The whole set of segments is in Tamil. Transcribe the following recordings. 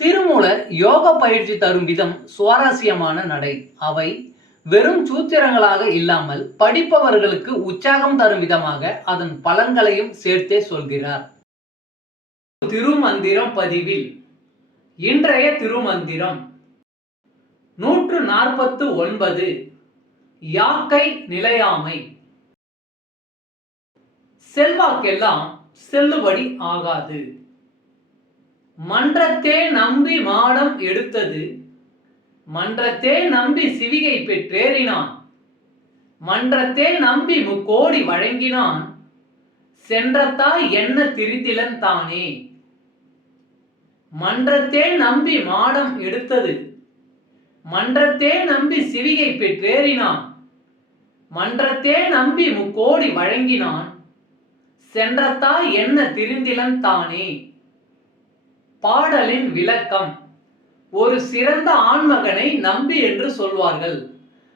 திருமூலர் யோக பயிற்சி தரும் விதம் சுவாரஸ்யமான நடை. அவை வெறும் சூத்திரங்களாக இல்லாமல் படிப்பவர்களுக்கு உற்சாகம் தரும் விதமாக அதன் பலன்களையும் சேர்த்தே சொல்கிறார். திருமந்திரம் பதிவில் இன்றைய திருமந்திரம் நூற்று நாற்பத்து ஒன்பது யாக்கை நிலையாமை. செல்வாக்கெல்லாம் செல்லுபடி ஆகாது. மன்றத்தே நம்பி மாடம் எடுத்தது. மன்றத்தே நம்பி சிவிகை பெற்றேறினான். மன்றத்தே நம்பி முக்கோடி வழங்கினான். சென்றத்தாய் என்ன திரிதிலன் தானே. மன்றத்தே நம்பி மாடம் எடுத்தது. மன்றத்தே நம்பி சிவிகை பெற்றேறினான். மன்றத்தே நம்பி முக்கோடி வழங்கினான். சென்றத்தாய் என்ன திரிந்திலன் தானே. பாடலின் விளக்கம். ஒரு சிறந்த ஆண்மகனை நம்பி என்று சொல்வார்கள்.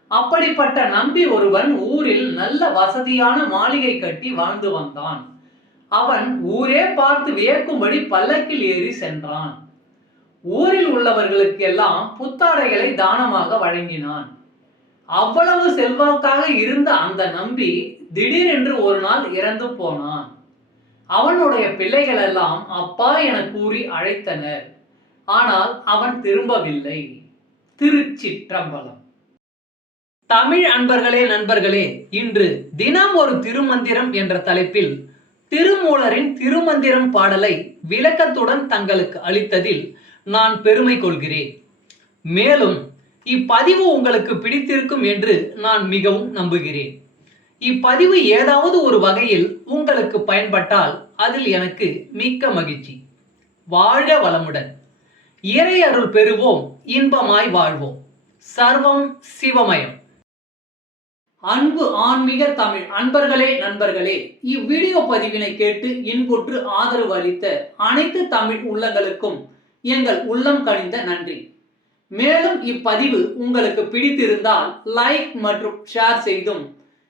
அப்படிப்பட்ட நம்பி ஒருவன் ஊரில் நல்ல வசதியான மாளிகை கட்டி வாழ்ந்து வந்தான். அவன் ஊரே பார்த்து வியக்கும்படி பல்லக்கில் ஏறி சென்றான். ஊரில் உள்ளவர்களுக்கெல்லாம் புத்தாடைகளை தானமாக வழங்கினான். அவ்வளவு செல்வாக்காக இருந்த அந்த நம்பி திடீரென்று ஒரு நாள் இறந்து போனான். அவனுடைய பிள்ளைகள் எல்லாம் அப்பா என கூறி அழைத்தனர். ஆனால் அவன் திரும்பவில்லை. திருச்சிற்றம்பலம். தமிழ் அன்பர்களே நண்பர்களே இன்று தினம் ஒரு திருமந்திரம் என்ற தலைப்பில் திருமூலரின் திருமந்திரம் பாடலை விளக்கத்துடன் தங்களுக்கு அளித்ததில் நான் பெருமை கொள்கிறேன். மேலும் இப்பதிவு உங்களுக்கு பிடித்திருக்கும் என்று நான் மிகவும் நம்புகிறேன். இப்பதிவு ஏதாவது ஒரு வகையில் உங்களுக்கு பயன்பட்டால் அதில் எனக்கு மிக்க மகிழ்ச்சி. வாழ்க வளமுடன். இறை அருள் பெறுவோம் இன்பமாய் வாழ்வோம். சர்வம் சிவமயம். அன்பு ஆன்மீக தமிழ் அன்பர்களே நண்பர்களே இவ்வீடியோ பதிவினை கேட்டு இன்புற்று ஆதரவு அளித்த அனைத்து தமிழ் உள்ளங்களுக்கும் எங்கள் உள்ளம் கனிந்த நன்றி. மேலும் இப்பதிவு உங்களுக்கு பிடித்திருந்தால் லைக் மற்றும் ஷேர் செய்தும்